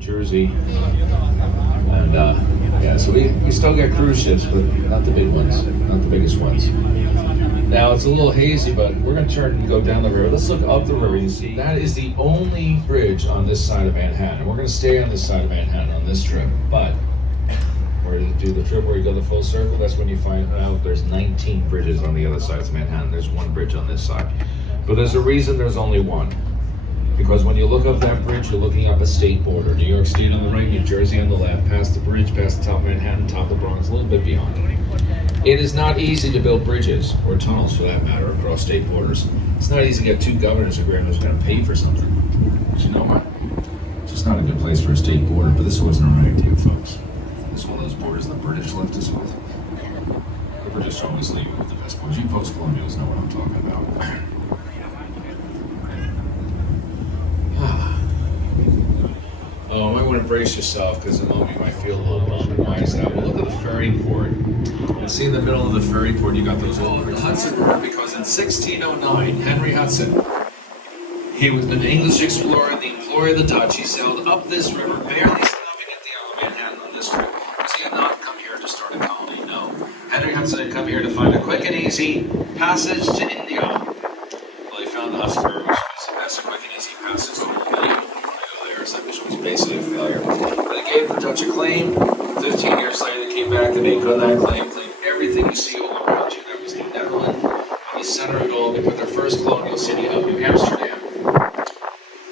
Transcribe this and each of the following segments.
Jersey. And yeah, so we still get cruise ships, but not the big ones, not the biggest ones. Now it's a little hazy, but we're going to turn and go down the river. Let's look up the river. You see, that is the only bridge on this side of Manhattan. We're going to stay on this side of Manhattan on this trip, but we're going to do the trip where you go the full circle. That's when you find out there's 19 bridges on the other side of Manhattan. There's one bridge on this side, but there's a reason there's only one. Because when you look up that bridge, you're looking up a state border. New York State on the right, New Jersey on the left, past the bridge, past the top of Manhattan, top of the Bronx, a little bit beyond. It is not easy to build bridges, or tunnels for that matter, across state borders. It's not easy to get two governors agreeing who's going to pay for something. But you know what? It's just not a good place for a state border, but this wasn't the right idea, folks. This is one of those borders the British left us with. The British always leave with the best ones. You post-colonials know what I'm talking about. Oh, you might want to brace yourself because in a moment you might feel a little bummed. Why is that? Well, look at the ferry port. And see in the middle of the ferry port, you got those old Hudson River, because in 1609, Henry Hudson, he was an English explorer in the employ of the Dutch. He sailed up this river, barely stopping at the Isle of Manhattan on this trip, because he had not come here to start a colony. No, Henry Hudson had come here to find a quick and easy passage to India. Well, he found the Hudson River, which was that's a quick and easy passage to India. Which was basically a failure. But they gave the Dutch a claim. 15 years later, they came back and they put that claimed everything you see all around you. That was New Netherlands. And they centered it all. They put their first colonial city up, New Amsterdam.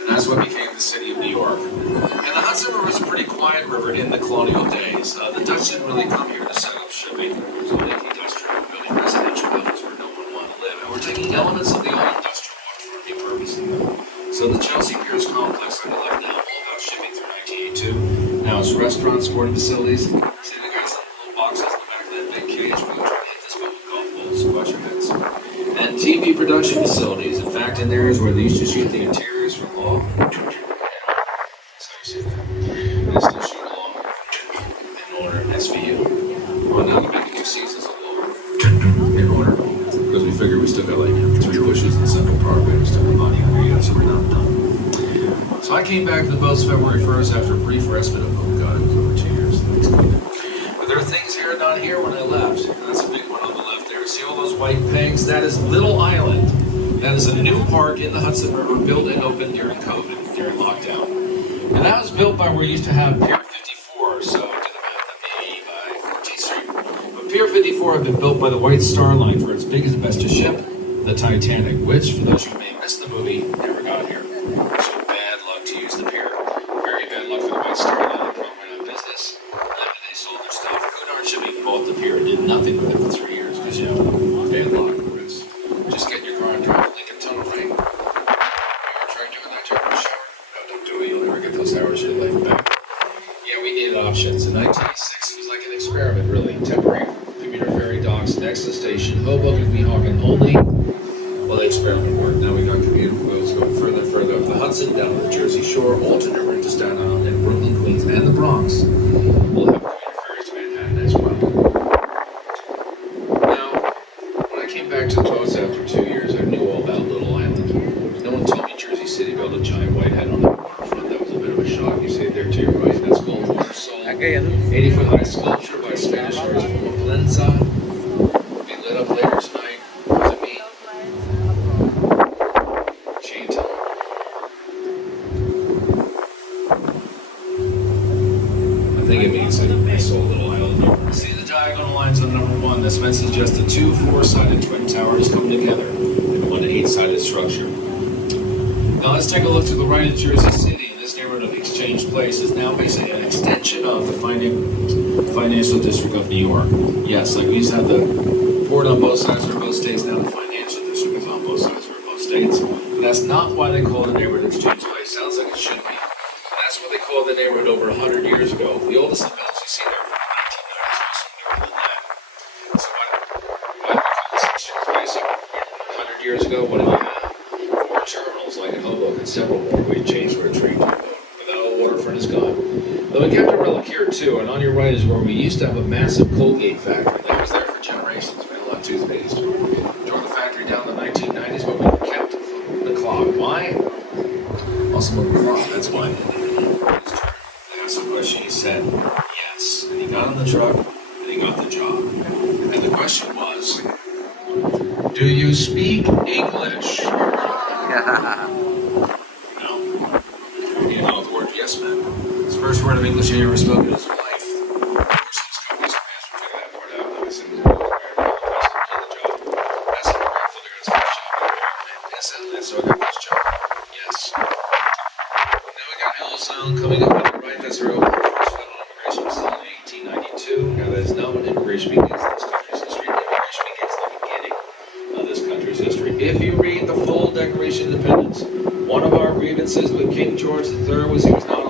And that's what became the city of New York. And the Hudson River was a pretty quiet river in the colonial days. The Dutch didn't really come here to set up shipping. It was only industrial, building residential buildings where no one wanted to live. And we're taking elements of the old industrial waterfront and repurposing them. So the Chelsea Piers complex on the left now, all about shipping through 1982. Now it's restaurants, sporting facilities. See the guys in the little boxes in the back of that big cage where you hit this boat with golf balls, so watch your heads. And TV production facilities. In fact, in areas where they used to shoot the interiors for law. So you see that. They still shoot law in order, SVU. Well, now the big new seasons of law in order. Because we figured we still got like 3 bushes in Central Parkway. We still got money under yet, so we're not done. So I came back to the boats February 1st after a brief respite of, oh God, it was over 2 years. But there are things here and not here when I left. And that's a big one on the left there. See all those white pegs? That is Little Island. That is a new park in the Hudson River built and opened during COVID, during lockdown. And that was built by where we used to have Pier 54, so do the math, that'd be by 14th Street. But Pier 54 had been built by the White Star Line for its biggest and best ship, the Titanic, which, for those who may have missed the movie, never got here. So bad luck to use the pier. Very bad luck for the White Star Line. They probably went out of business. After they sold their stuff, Cunard Shipping bought the pier and did nothing with it for 3 years because, you know, bad luck. It's just get in your car and drive Lincoln Tunnel, right? You ever tried doing that during rush hour? No, don't do it. You'll never get those hours of your life back. Yeah, we needed options. In 1986, it was like an experiment, really. Temporary commuter ferry docks next to the station, Hoboken, Weehawken only. Well, the experiment worked. Now we got commuter boats going further and further up the Hudson, down to the Jersey Shore, alternate route to Staten Island, and Brooklyn, Queens, and the Bronx. We'll have commuter ferries to Manhattan as well. Now, when I came back to the boats after 2 years, I knew all about Little Island. No one told me Jersey City built a giant white head on the waterfront. That was a bit of a shock. You see it there to your right. That's Goldwater Soul. 80-foot high sculpture by Spanish artist Plenza. Will be lit up later tonight. I think it means I saw Little Island. See the diagonal lines on number 1. This might suggest the 2 4-sided twin towers come together into one 8-sided structure. Now let's take a look to the right of Jersey City. This neighborhood of Exchange Place is now basically an extension of the financial district of New York. Yes, like we used to have the port on both sides for both states. Now the financial district is on both sides for both states. But that's not why they call the neighborhood Exchange Place. Sounds like it should be. That's what they called the neighborhood over 100 years ago. The oldest of buildings you see there from the 1990s was newer than that. So why do we call this Exchange Place? 100 years ago, what did we have? 4 terminals like in Hoboken, several more. We changed where a train to boat. But that old waterfront is gone. But we kept a relic here too, and on your right is where we used to have a massive Colgate factory that was there for generations. We had a lot of toothpaste. Tore the factory down in the 1990s, but we kept the clock. Why? Also, the clock, that's why. asked the question, he said yes. And he got on the truck and he got the job. And the question was, do you speak English? No. He didn't know what the word yes meant. His first word of English he ever spoke in his life. Of course, these companies figure that part out. And I said, well, the job. I said, we're grateful to get his first job. Yes, and so I got this job. Yes. Now we got Ellis Island coming up on the right. That's where the first federal immigration was in 1892. Now that is not when immigration begins in this country's history. Immigration begins the beginning of this country's history. If you read the full Declaration of Independence, one of our grievances with King George III was he was not